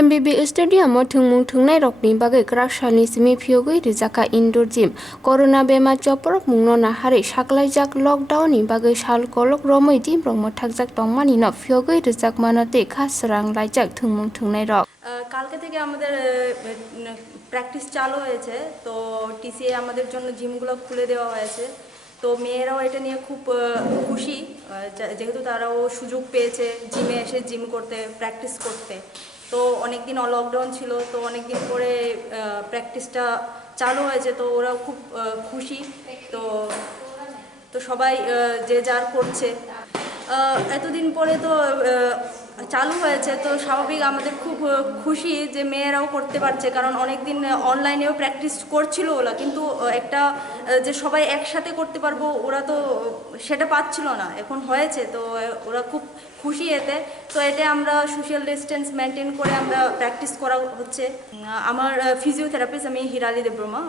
MBB Stadium Thwngmung Thwngnairokni Bagwi Salni simi Phiyogwi Rwjakkha Indoor Gym Corona bemar joporok mungno nahari saklaijak lockdown ni bagwi sal kolok romoi dimrok mothakjak tongmani no Phiyogwi Rwjakkma no tei khasrang laijak Thwngmung Thwngnairok কালকে থেকে আমাদের practice চালু হয়েছে তো TCA আমাদের জন্য জিমগুলো খুলে দেওয়া হয়েছে তো মেয়েরাও এটা নিয়ে খুব খুশি যেহেতু তারাও সুযোগ পেয়েছে জিমে এসে জিম করতে প্র্যাকটিস করতে তো অনেক দিন লকডাউন ছিল তো অনেক দিন পরে প্র্যাকটিসটা চালু হয়েছে তো ওরাও খুব খুশি তো তো সবাই যে যার করছে এতদিন পরে তো চালু হয়েছে তো স্বাভাবিক আমাদের খুব খুশি যে মেয়েরাও করতে পারছে কারণ অনেক দিন অনলাইনেও প্র্যাকটিস করছিল ওরা কিন্তু একটা যে সবাই একসাথে করতে পারবো ওরা তো সেটা পাচ্ছিল না এখন হয়েছে তো ওরা খুব খুশি এতে তো এটা আমরা সোশ্যাল ডিস্টেন্স মেনটেন করে আমরা প্র্যাকটিস করা হচ্ছে আমার ফিজিওথেরাপিস্ট আমি হিরালি দেববর্মা